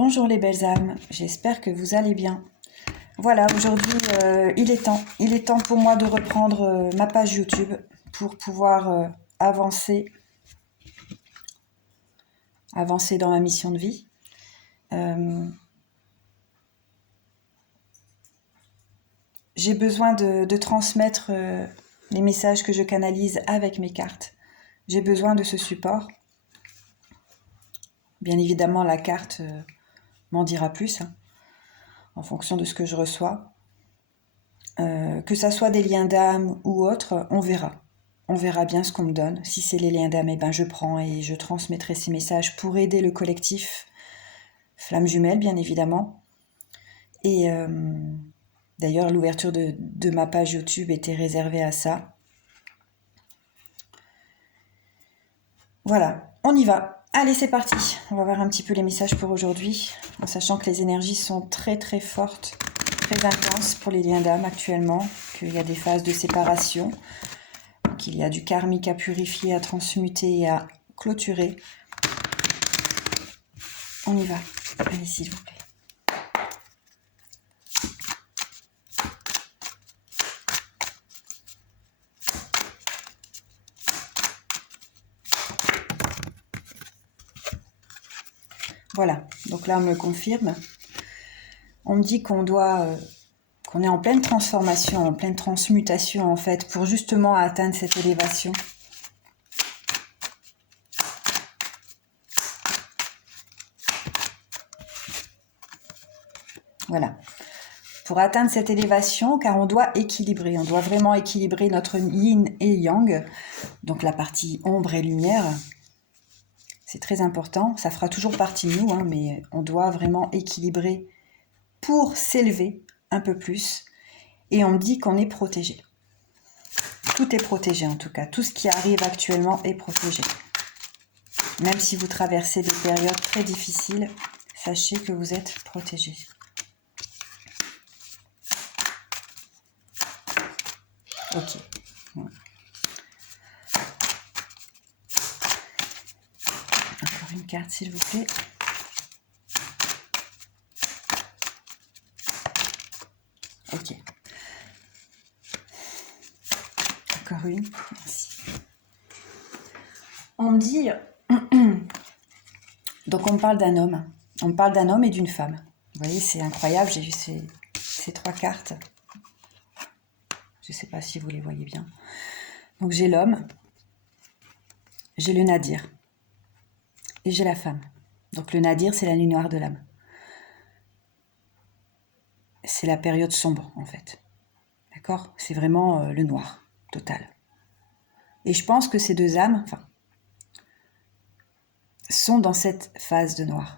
Bonjour les belles âmes, j'espère que vous allez bien. Voilà, aujourd'hui il est temps pour moi de reprendre ma page YouTube pour pouvoir avancer dans ma mission de vie. J'ai besoin de transmettre les messages que je canalise avec mes cartes. J'ai besoin de ce support. Bien évidemment, la carte m'en dira plus, en fonction de ce que je reçois. Que ça soit des liens d'âme ou autre, on verra. On verra bien ce qu'on me donne. Si c'est les liens d'âme, je prends et je transmettrai ces messages pour aider le collectif Flamme Jumelle, bien évidemment. Et d'ailleurs, l'ouverture de ma page YouTube était réservée à ça. Voilà, on y va. Allez, c'est parti. On va voir un petit peu les messages pour aujourd'hui, en sachant que les énergies sont très très fortes, très intenses pour les liens d'âme actuellement, qu'il y a des phases de séparation, qu'il y a du karmique à purifier, à transmuter et à clôturer. On y va. Allez, s'il vous plaît. Voilà, donc là on me confirme. On me dit qu'on qu'on est en pleine transformation, en pleine transmutation en fait, pour justement atteindre cette élévation. Voilà. Pour atteindre cette élévation, car on doit vraiment équilibrer notre yin et yang, donc la partie ombre et lumière. C'est très important, ça fera toujours partie de nous, mais on doit vraiment équilibrer pour s'élever un peu plus. Et on me dit qu'on est protégé. Tout est protégé en tout cas, tout ce qui arrive actuellement est protégé. Même si vous traversez des périodes très difficiles, sachez que vous êtes protégé. Ok. Encore une carte s'il vous plaît. Ok. Encore une. Merci. On me dit... Donc on me parle d'un homme. On me parle d'un homme et d'une femme. Vous voyez, c'est incroyable. J'ai vu ces trois cartes. Je ne sais pas si vous les voyez bien. Donc j'ai l'homme, j'ai le nadir et j'ai la femme. Donc le nadir, c'est la nuit noire de l'âme. C'est la période sombre en fait. D'accord ? C'est vraiment le noir total. Et je pense que ces deux âmes sont dans cette phase de noir.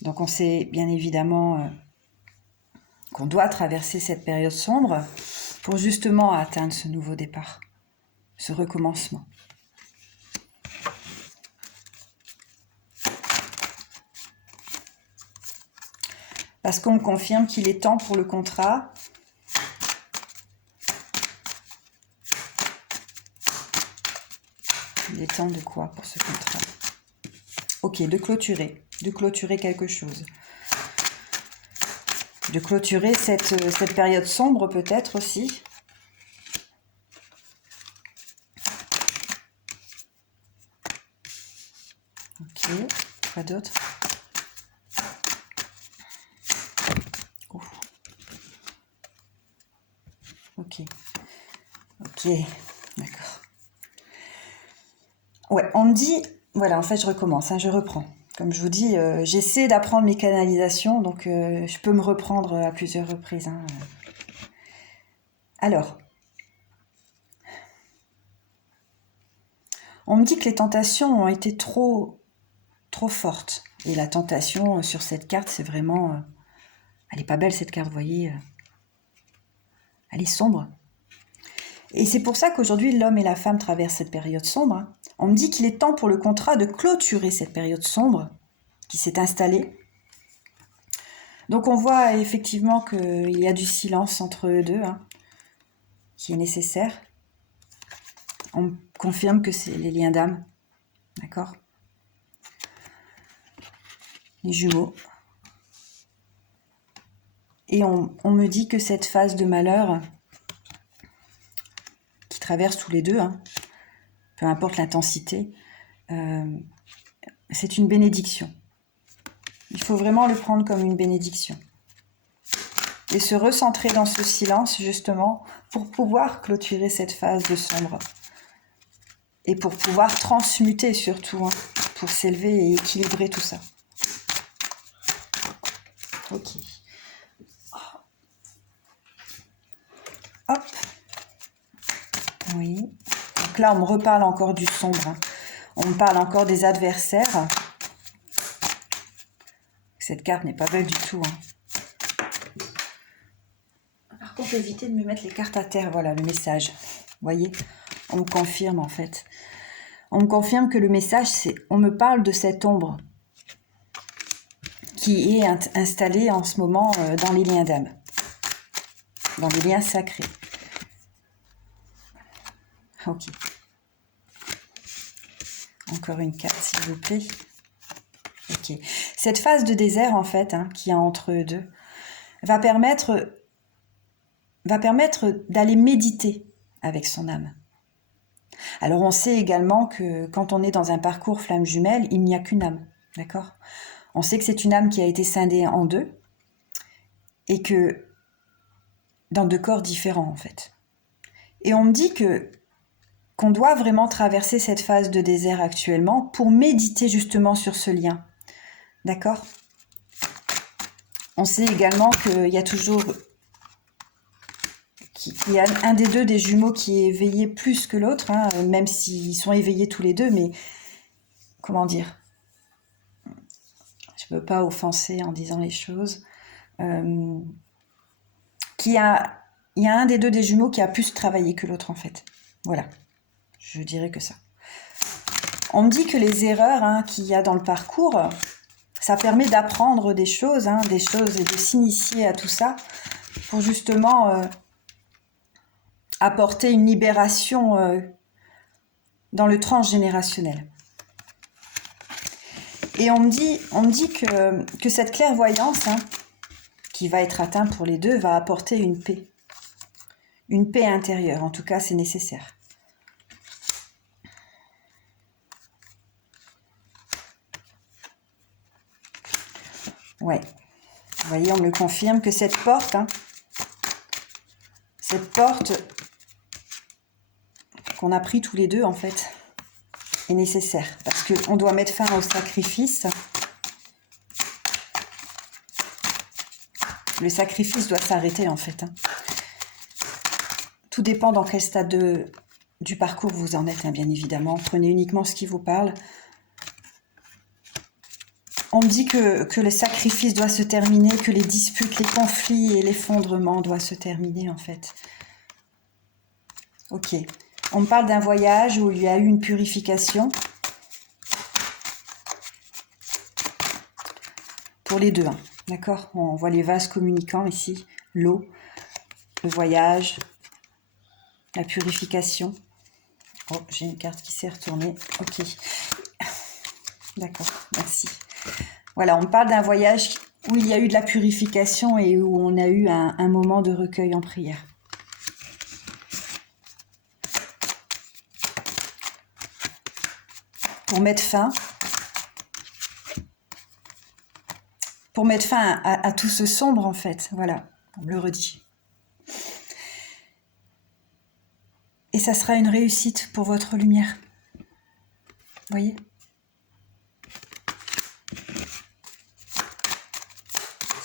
Donc on sait bien évidemment qu'on doit traverser cette période sombre pour justement atteindre ce nouveau départ, ce recommencement. Parce qu'on me confirme qu'il est temps pour le contrat. Il est temps de quoi pour ce contrat ? Ok, de clôturer quelque chose. De clôturer cette période sombre peut-être aussi. Ok, quoi d'autre ? Ok, d'accord. Ouais, on me dit, voilà, en fait je recommence, je reprends. Comme je vous dis, j'essaie d'apprendre mes canalisations, donc je peux me reprendre à plusieurs reprises. Alors, on me dit que les tentations ont été trop fortes. Et la tentation sur cette carte, c'est vraiment... elle est pas belle cette carte, vous voyez. Elle est sombre. Et c'est pour ça qu'aujourd'hui, l'homme et la femme traversent cette période sombre. On me dit qu'il est temps pour le contrat de clôturer cette période sombre qui s'est installée. Donc on voit effectivement qu'il y a du silence entre eux deux, qui est nécessaire. On me confirme que c'est les liens d'âme. D'accord? Les jumeaux. Et on me dit que cette phase de malheur qui traverse tous les deux, hein, peu importe l'intensité, c'est une bénédiction. Il faut vraiment le prendre comme une bénédiction. Et se recentrer dans ce silence, justement, pour pouvoir clôturer cette phase de sombre. Et pour pouvoir transmuter surtout, hein, pour s'élever et équilibrer tout ça. Ok. Hop. Oui. Donc là, on me reparle encore du sombre. Hein. On me parle encore des adversaires. Cette carte n'est pas belle du tout. Hein. Par contre, évitez de me mettre les cartes à terre. Voilà, le message. Vous voyez? On me confirme, en fait. On me confirme que le message, c'est... On me parle de cette ombre qui est installée en ce moment dans les liens d'âme. Dans les liens sacrés. Ok. Encore une carte, s'il vous plaît. Ok. Cette phase de désert, en fait, hein, qu'il y a entre eux deux, va permettre d'aller méditer avec son âme. Alors, on sait également que quand on est dans un parcours flamme jumelle, il n'y a qu'une âme, d'accord? On sait que c'est une âme qui a été scindée en deux et que dans deux corps différents, en fait. Et on me dit qu'on doit vraiment traverser cette phase de désert actuellement pour méditer justement sur ce lien. D'accord? On sait également qu'il y a toujours... Il y a un des deux des jumeaux qui est éveillé plus que l'autre, hein, même s'ils sont éveillés tous les deux, mais... Comment dire? Je ne peux pas offenser en disant les choses. Il y a un des deux des jumeaux qui a plus travaillé que l'autre, en fait. Voilà. Je dirais que ça. On me dit que les erreurs, hein, qu'il y a dans le parcours, ça permet d'apprendre des choses et de s'initier à tout ça pour justement apporter une libération dans le transgénérationnel. Et on me dit que cette clairvoyance, hein, qui va être atteinte pour les deux, va apporter une paix. Une paix intérieure, en tout cas, c'est nécessaire. Ouais. Vous voyez, on me confirme que cette porte qu'on a pris tous les deux, en fait, est nécessaire. Parce qu'on doit mettre fin au sacrifice. Le sacrifice doit s'arrêter, en fait. Hein. Tout dépend dans quel stade du parcours vous en êtes, hein, bien évidemment. Prenez uniquement ce qui vous parle. On me dit que le sacrifice doit se terminer, que les disputes, les conflits et l'effondrement doivent se terminer, en fait. Ok. On me parle d'un voyage où il y a eu une purification. Pour les deux, hein. D'accord? On voit les vases communicants ici, l'eau, le voyage, la purification. Oh, j'ai une carte qui s'est retournée. Ok. D'accord, merci. Voilà, on me parle d'un voyage où il y a eu de la purification et où on a eu un moment de recueil en prière. Pour mettre fin à tout ce sombre, en fait. Voilà, on me le redit. Et ça sera une réussite pour votre lumière. Vous voyez ?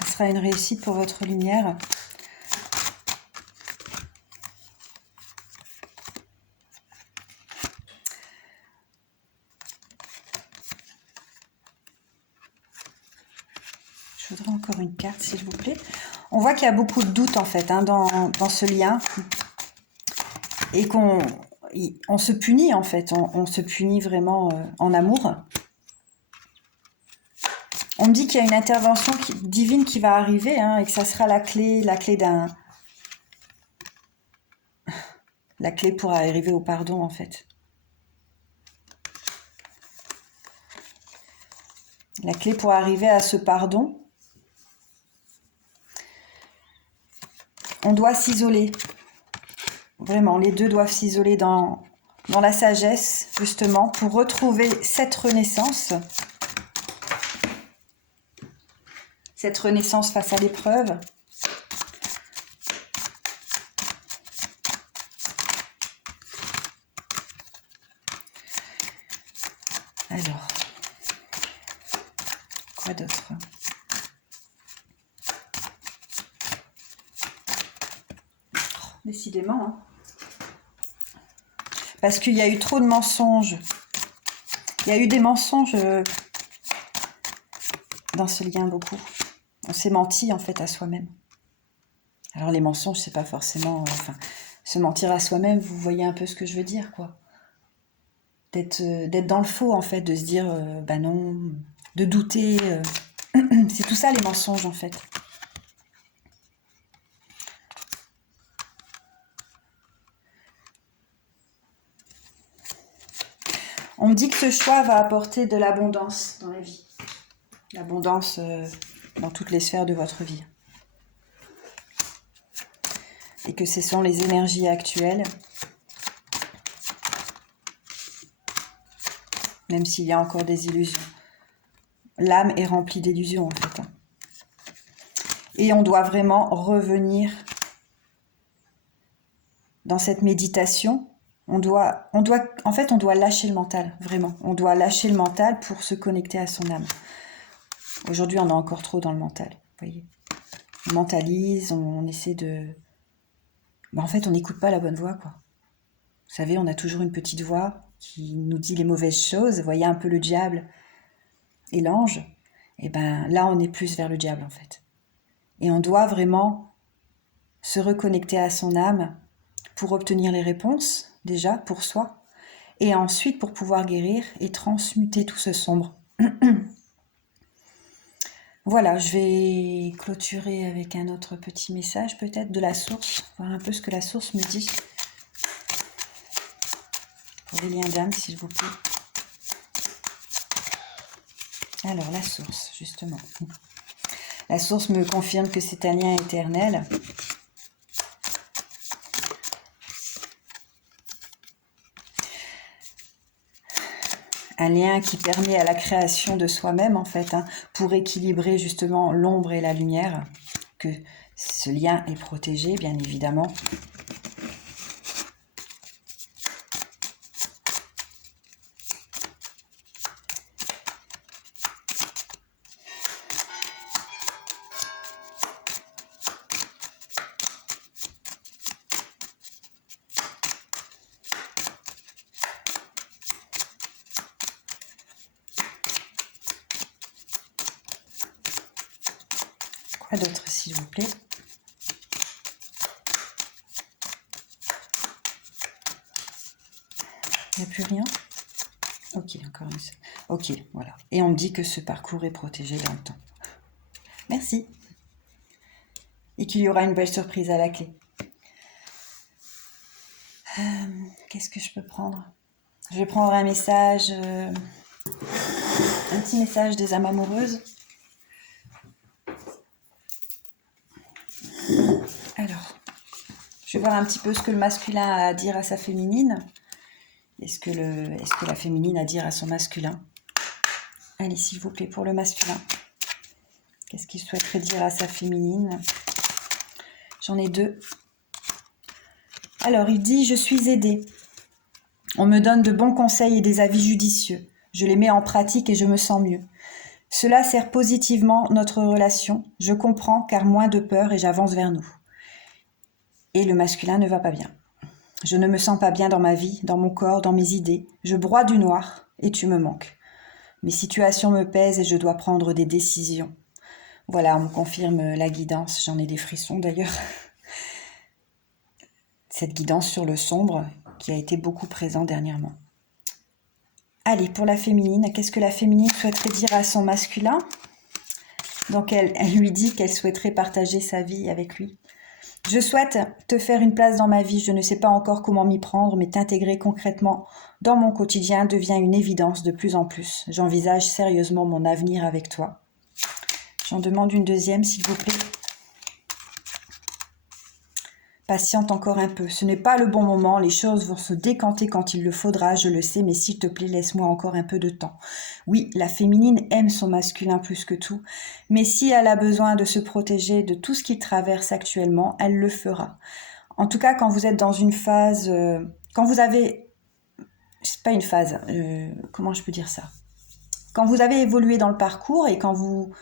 Ça sera une réussite pour votre lumière. Je voudrais encore une carte, s'il vous plaît. On voit qu'il y a beaucoup de doutes, en fait, hein, dans ce lien. Et qu'on se punit, en fait. On se punit vraiment en amour. On me dit qu'il y a une intervention divine qui va arriver, hein, et que ça sera la clé La clé pour arriver au pardon, en fait. La clé pour arriver à ce pardon, on doit s'isoler. Vraiment, les deux doivent s'isoler dans la sagesse, justement, pour retrouver cette renaissance. Cette renaissance face à l'épreuve. Alors, quoi d'autre? Décidément, hein. Parce qu'il y a eu trop de mensonges. Il y a eu des mensonges dans ce lien, beaucoup. On s'est menti, en fait, à soi-même. Alors, les mensonges, c'est pas forcément... se mentir à soi-même, vous voyez un peu ce que je veux dire, quoi. D'être dans le faux, en fait, de se dire, bah non, de douter. C'est tout ça, les mensonges, en fait. On me dit que ce choix va apporter de l'abondance dans la vie. L'abondance dans toutes les sphères de votre vie. Et que ce sont les énergies actuelles. Même s'il y a encore des illusions. L'âme est remplie d'illusions, en fait. Et on doit vraiment revenir dans cette méditation. On doit lâcher le mental, vraiment. On doit lâcher le mental pour se connecter à son âme. Aujourd'hui, on est encore trop dans le mental, vous voyez. On mentalise, on essaie de... en fait, on n'écoute pas la bonne voix, quoi. Vous savez, on a toujours une petite voix qui nous dit les mauvaises choses. Vous voyez un peu le diable et l'ange. Et ben là, on est plus vers le diable, en fait. Et on doit vraiment se reconnecter à son âme pour obtenir les réponses, déjà, pour soi, et ensuite pour pouvoir guérir et transmuter tout ce sombre. Voilà, je vais clôturer avec un autre petit message, peut-être de la source, voir un peu ce que la source me dit. Pour les liens d'âme, s'il vous plaît. Alors, la source, justement. La source me confirme que c'est un lien éternel. Un lien qui permet à la création de soi-même, en fait, pour équilibrer justement l'ombre et la lumière. Que ce lien est protégé, bien évidemment. Quoi d'autre, s'il vous plaît? Il n'y a plus rien? Ok, encore une seule. Ok, voilà. Et on me dit que ce parcours est protégé dans le temps. Merci. Et qu'il y aura une belle surprise à la clé. Qu'est-ce que je peux prendre? Je vais prendre un message, un petit message des âmes amoureuses. Alors, je vais voir un petit peu ce que le masculin a à dire à sa féminine. Est-ce que la féminine a à dire à son masculin? Allez, s'il vous plaît, pour le masculin. Qu'est-ce qu'il souhaiterait dire à sa féminine? J'en ai deux. Alors, il dit « Je suis aidé. On me donne de bons conseils et des avis judicieux. Je les mets en pratique et je me sens mieux. Cela sert positivement notre relation. Je comprends car moins de peur et j'avance vers nous. » Et le masculin ne va pas bien. Je ne me sens pas bien dans ma vie, dans mon corps, dans mes idées. Je broie du noir et tu me manques. Mes situations me pèsent et je dois prendre des décisions. Voilà, on me confirme la guidance. J'en ai des frissons d'ailleurs. Cette guidance sur le sombre qui a été beaucoup présent dernièrement. Allez, pour la féminine, qu'est-ce que la féminine souhaiterait dire à son masculin? Donc elle lui dit qu'elle souhaiterait partager sa vie avec lui. Je souhaite te faire une place dans ma vie, je ne sais pas encore comment m'y prendre, mais t'intégrer concrètement dans mon quotidien devient une évidence de plus en plus. J'envisage sérieusement mon avenir avec toi. J'en demande une deuxième, s'il vous plaît. Patiente encore un peu. Ce n'est pas le bon moment, les choses vont se décanter quand il le faudra, je le sais, mais s'il te plaît, laisse-moi encore un peu de temps. Oui, la féminine aime son masculin plus que tout, mais si elle a besoin de se protéger de tout ce qu'il traverse actuellement, elle le fera. En tout cas, quand vous êtes dans une phase, quand vous avez, c'est pas une phase, comment je peux dire ça? Quand vous avez évolué dans le parcours et quand vous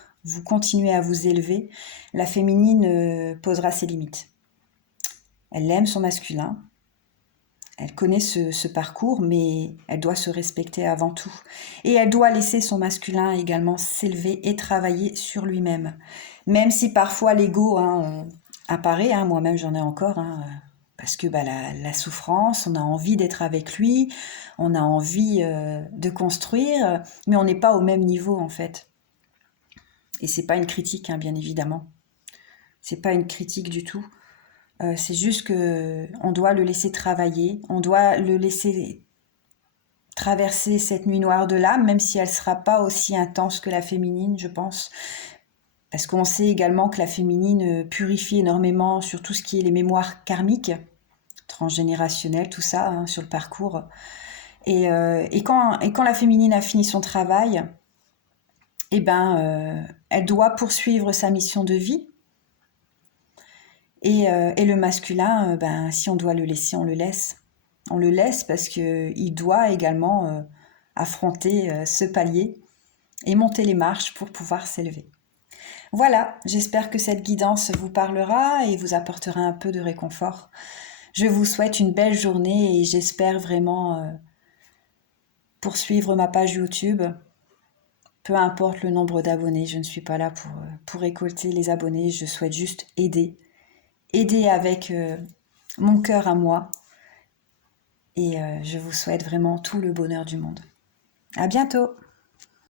continuez à vous élever, la féminine posera ses limites. Elle aime son masculin, elle connaît ce parcours, mais elle doit se respecter avant tout. Et elle doit laisser son masculin également s'élever et travailler sur lui-même. Même si parfois l'ego apparaît, moi-même j'en ai encore, parce que la souffrance, on a envie d'être avec lui, on a envie de construire, mais on n'est pas au même niveau en fait. Et c'est pas une critique, bien évidemment. C'est pas une critique du tout. C'est juste que on doit le laisser travailler, on doit le laisser traverser cette nuit noire de l'âme, même si elle ne sera pas aussi intense que la féminine, je pense. Parce qu'on sait également que la féminine purifie énormément sur tout ce qui est les mémoires karmiques, transgénérationnelles, tout ça, sur le parcours. Et quand la féminine a fini son travail, elle doit poursuivre sa mission de vie. Et le masculin, si on doit le laisser, on le laisse. On le laisse parce qu'il doit également affronter ce palier et monter les marches pour pouvoir s'élever. Voilà, j'espère que cette guidance vous parlera et vous apportera un peu de réconfort. Je vous souhaite une belle journée et j'espère vraiment poursuivre ma page YouTube. Peu importe le nombre d'abonnés, je ne suis pas là pour récolter les abonnés, je souhaite juste aider avec mon cœur à moi. Et je vous souhaite vraiment tout le bonheur du monde. À bientôt!